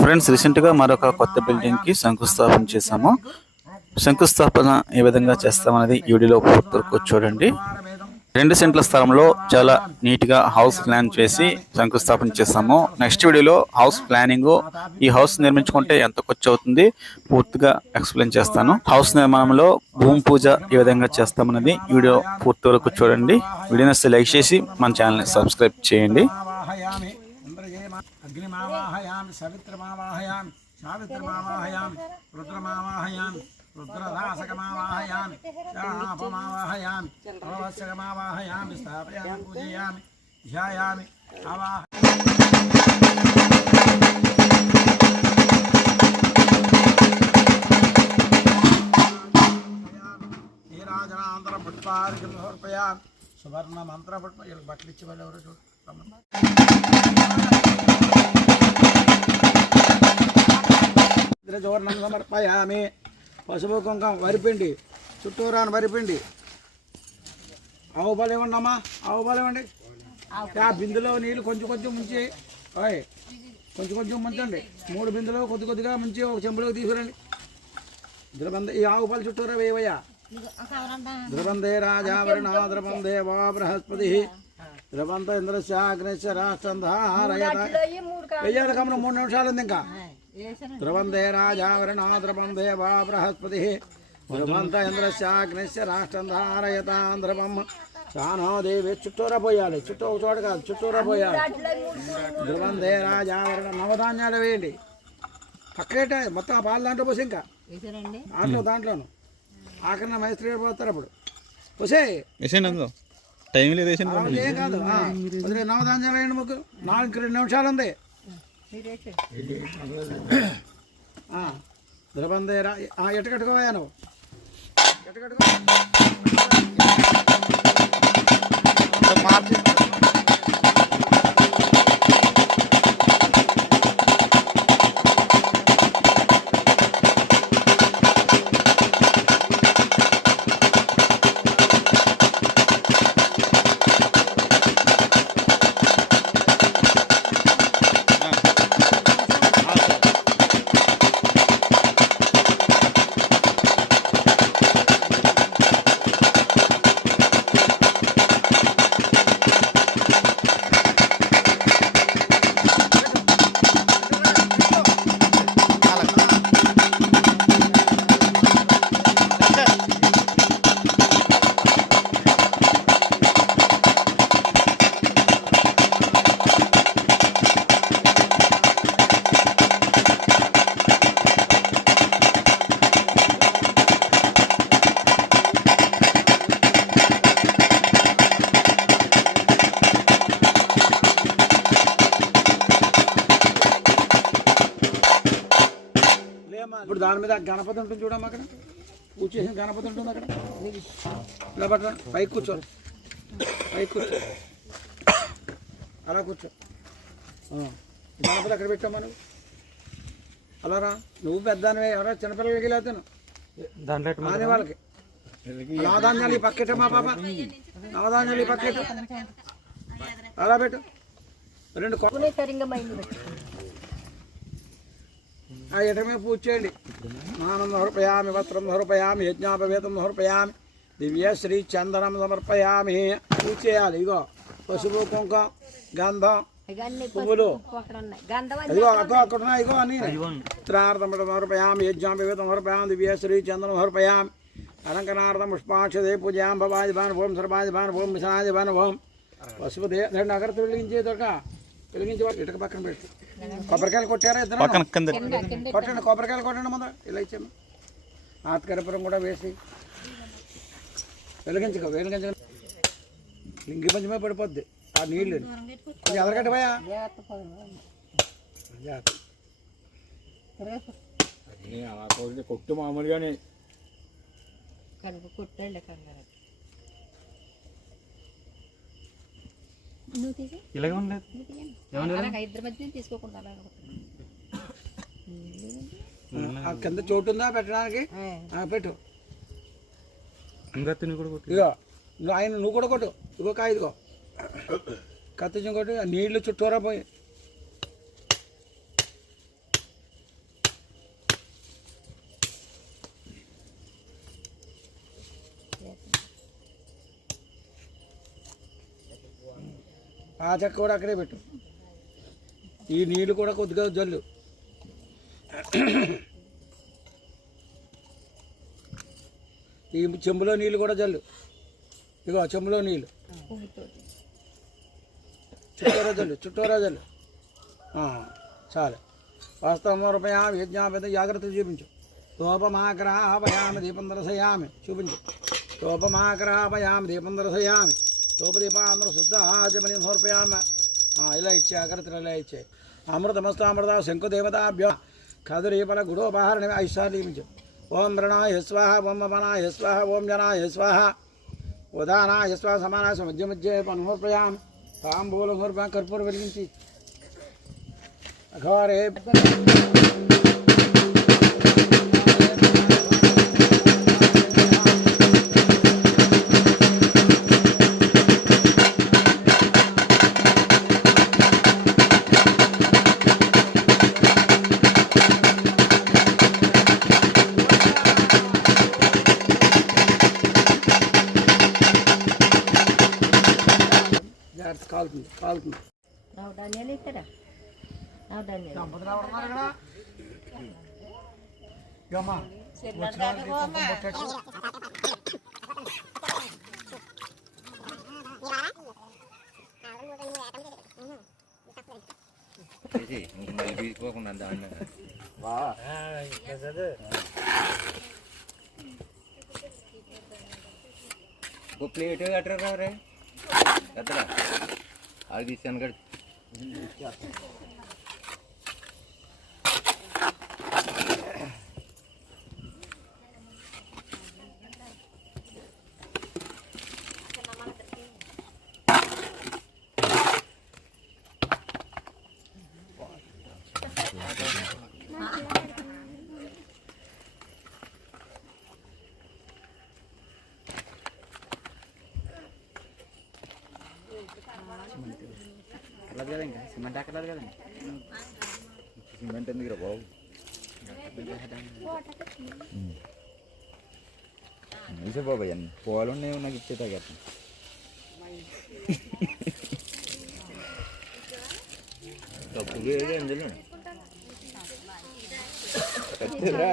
Friends రీసెంట్గా మరొక కొత్త బిల్డింగ్కి శంకుస్థాపన చేశాము. శంకుస్థాపన ఏ విధంగా చేస్తామనేది ఈ వీడియోలో పూర్తి చూడండి. రెండు సెంట్ల స్థలంలో చాలా నీట్గా హౌస్ ప్లాన్ చేసి శంకుస్థాపన చేస్తాము నెక్స్ట్ వీడియోలో హౌస్ ప్లానింగ్ ఈ హౌస్ నిర్మించుకుంటే ఎంత ఖర్చు అవుతుంది పూర్తిగా ఎక్స్ప్లెయిన్ చేస్తాను. హౌస్ నిర్మాణంలో భూమి పూజ ఏ విధంగా చేస్తామన్నది ఈ వీడియో పూర్తి వరకు చూడండి. వీడియో నచ్చితే లైక్ చేసి మన ఛానల్ని సబ్స్క్రైబ్ చేయండి. అగ్నిమావాహయామి సవిత్రమావాహయామి సావిత్రమావాహయామి రుద్రమావాహయామి రుద్రదాసకమావాహయామి శాపమావాహయామి అవశ్యకమావాహయామి స్థాపయామి పూజయామి ధ్యాయామి ఆవాహ నీరాజనాంతర పుష్పార్ఘ్యం సువర్ణ మంత్ర పుష్ప బట్టలు ఇచ్చే వాళ్ళు ఎవరు చూడు రమ్మని. చూర్ణం సమర్పయామి. పసుపు కుంకం వరిపిండి. చుట్టూరాని వరిపిండి. ఆవు ఇవ్వండి అమ్మా. ఆవు పాలు ఇవ్వండి. ఆ బిందులో నీళ్ళు కొంచెం కొంచెం ముంచి. ఓయ్ కొంచెం కొంచెం ముంచండి. మూడు బిందులో కొద్ది కొద్దిగా ముంచి ఒక చెంబులోకి తీసుకురండి. ద్రబంద ఈ ఆవు పాలు చుట్టూరా వేయవయ్యా. ద్రవందే రాజావరుణా ద్రవందే వా బృహస్పతి. ద్రవంత రాష్ట్రం ధారయత. వెయ్యాలి కమరం మూడు నిమిషాలు ఉంది ఇంకా. ద్రవందే రాజావరుణా ద్రవందే వా బృహస్పతి ద్రవంత ఇంద్రస్యాగ్నిశ్య రాష్ట్రం ధారయతాం ద్రవం చానో దేవి చుట్టూరా పోయాలి చుట్టూ ఒక చోట కాదు చుట్టూరా పోయాలి ద్రవందే రాజావరణ. నవధాన్యాలు వేయండి. పక్కనే మొత్తం ఆ పాలు దాంట్లో పోసి ఇంకా. దాంట్లో దాంట్లోను. ఆఖరిన గారు పోతారు అప్పుడు. పోసే. టైం లేదు నవధాన్యాలు వేయండి ముగ్గు నాలుగు రెండు నిమిషాలు ఉంది. దురబందేరా ద్రబందే కట్టుకోవా నువ్వు? ఎట్ట కట్టుకో? ఇప్పుడు దాని మీద గణపతి ఉంటుంది చూడమ్మా అక్కడ. పూజ చేసిన గణపతి ఉంటుంది అక్కడ? ఇలా పట్టరా పైకి కూర్చో. పైకి కూర్చో. అలా కూర్చో. ఆ. గణపతి అక్కడ పెట్టామా నువ్వు. అలా రా. నువ్వు పెద్దనివే ఎవరో చిన్నపిల్లలకి వెళ్తాను. ఆనే వాళ్ళకి. నవధాన్యాలు ఈ పక్కెట్టు మా పాప. నవధాన్యాలు ఈ పక్కెట్టు. అలా పెట్టు. రెండు కొ- ఆ ఎటమే పూజ చేయండి స్నానం సమర్పయామి వస్త్రం సమర్పయామి యజ్ఞాపవేతం సమర్పయామి దివ్య శ్రీ చందనం సమర్పయామి. పూజ చేయాలి ఇగో పసుపు కుంకం గంధం పువ్వులు. అక్కో అక్కడ ఉన్నాయి. ఇగో అని చిత్రార్థం సమర్పయామి యజ్ఞాపవేతం సమర్పయామి దివ్య శ్రీ చందనం సమర్పయామి. అలంకనార్థం పుష్పాక్షదే పూజయాం భవాది భాను ఓం సర్వాది భాను ఓం విషాది భాను ఓం పసుపు దే రెండు అగరత్తులు వెలిగించే దొరక వెలిగించి ఇటుక పక్కన పెట్టు. కొబ్బరికాయలు కొట్టారా ఇద్దరు? పక్కన కింద. కొట్టండి కొబ్బరికాయలు కొట్టండి ముందు. ఇలా ఇచ్చాము ఆతకరపురం కూడా వేసి. వెలిగించుకో వెలిగించుకో. లింగి పంచమే పడిపోద్ది. ఆ నీళ్ళు. కొంచెం ఎదరగట్టు పోయా కొట్టు మామూలుగానే. కుట్టండి కంగారు. ఇలాగే ఉండలేదు కింద చోటు ఉందా పెట్టడానికి? ఆ, పెట్టు. ఇంకా తిని కూడా కొట్టి. ఇగో నువ్వు ఆయన నువ్వు కూడా కొట్టు. ఇగో కాయ ఇదిగో. కత్తించం కొట్టు ఆ నీళ్ళు చుట్టూరా పోయి. ఆ చెక్క కూడా అక్కడే పెట్టు. ఈ నీళ్ళు కూడా కొద్దిగా జల్లు. ఈ చెంబులో నీళ్ళు కూడా జల్లు. ఇగో చెంబులో నీళ్ళు చుట్టూరా జల్లు చుట్టూరా జల్లు. ఆ, చాలు. వాస్తవమూర్పయామి యజ్ఞాపేద జాగ్రత్తలు చూపించు. తోపమాగ్రహాపయామి దీపం దర్శయామి. చూపించు. తోపమాగ్రహాపయామి దీపం దర్శయామి. తోపదీపాంధ్ర శుద్ధ ఆజమని సమర్పయామ ఆ, ఇలా ఇచ్చే అగ్రతలు ఇలా ఇచ్చే అమృతమస్తామృత శంకుదేవతాభ్య కదురీపల గుడోపహరణ ఐశ్వర్యం చూపించు ఓం మృణాయ స్వాహ ఓం మనాయ స్వాహ ఓం జనాయ స్వాహ ఉదానాయ స్వాహ సమానాయ మధ్య మధ్య సమర్పయామి తాంబూలం సమర్పయాం కర్పూరం వెలిగించి అఘోరే ಆಗುತ್ತೆ ನಾವು ಡಾನಿಯಲ್ಲಿ ಇತ್ತರ ನಾವು ಡಾನಿಯಲ್ಲಿ plate cutter cutter R B Sangarh అది తీసాను కట్ సిమెంట్ ఎందుకు బాబు? నిజే బాబాయ్ అన్ని పోవాలి నాకు ఇచ్చేతా కదా తప్పు లేదు అందులో కత్తిరా